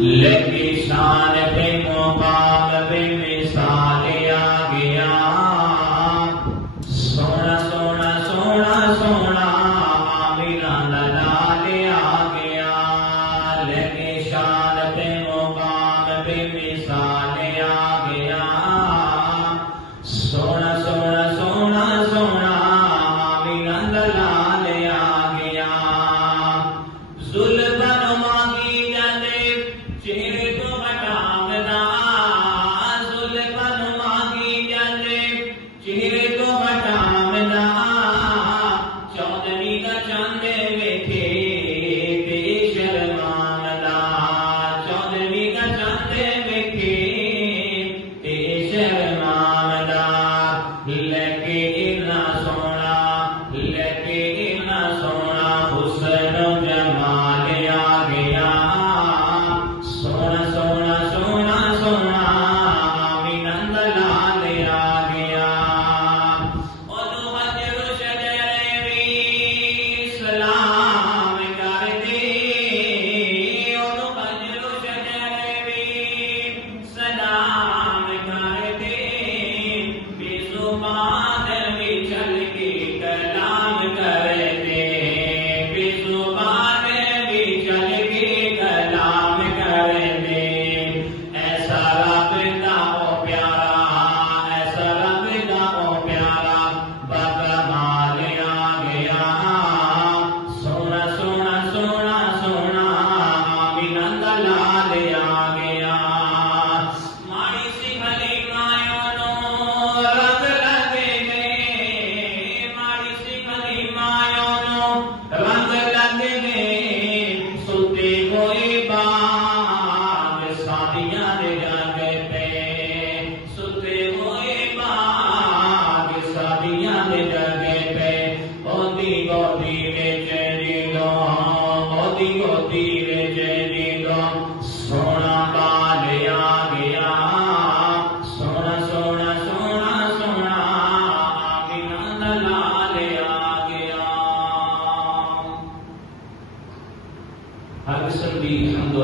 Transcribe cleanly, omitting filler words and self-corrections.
لگی شان پہ مقام بے مثال آ گیا سونا سونا سونا سونا آمینہ لال آ گیا لگی شان پہ مقام بے مثال آ گیا سونا سونا سونا سونا آمینہ لال آ گیا زلفن مانگی جاتے چہرے کو بٹاونا زلفن مانگی جاتے چہرے کو بٹاونا چودھری کا چاند ویکھے تے شرمانا چودھری کا چاند ویکھے تے شرمانا لگے اتنا سونا لگے اتنا سونا حسن و جمال آ گیا سونا سونا سونا سونا آمینہ لال آ گیا اُدو حجر شجر بھی سلام کرتے اُدو حجر شجر بھی سلام کرتے بے زبان بھی چل کے کلام کرتے بے زبان بھی چل کے کلام کرتے ایسا رب کا او پیارا ایسا رب کا او پیارا بکمال آ گیا سونا سونا سونا سونا آمینہ لال آ گیا ماڑی سی بھلی مایوں نو رنگ لگے گئے ماڑی سی بھلی مایوں نو رنگ لگے گئے ستے ہوئے باغ سادیاں دے جاگے پہ ستے ہوئے باغ سادیاں دے جاگے پہ گودی گودی وچ نیلو گودی گودی وچ نیلو سونا بال آ گیا سونا سونا سونا سونا آمینہ لال آ گیا ہر قسم کی حمد و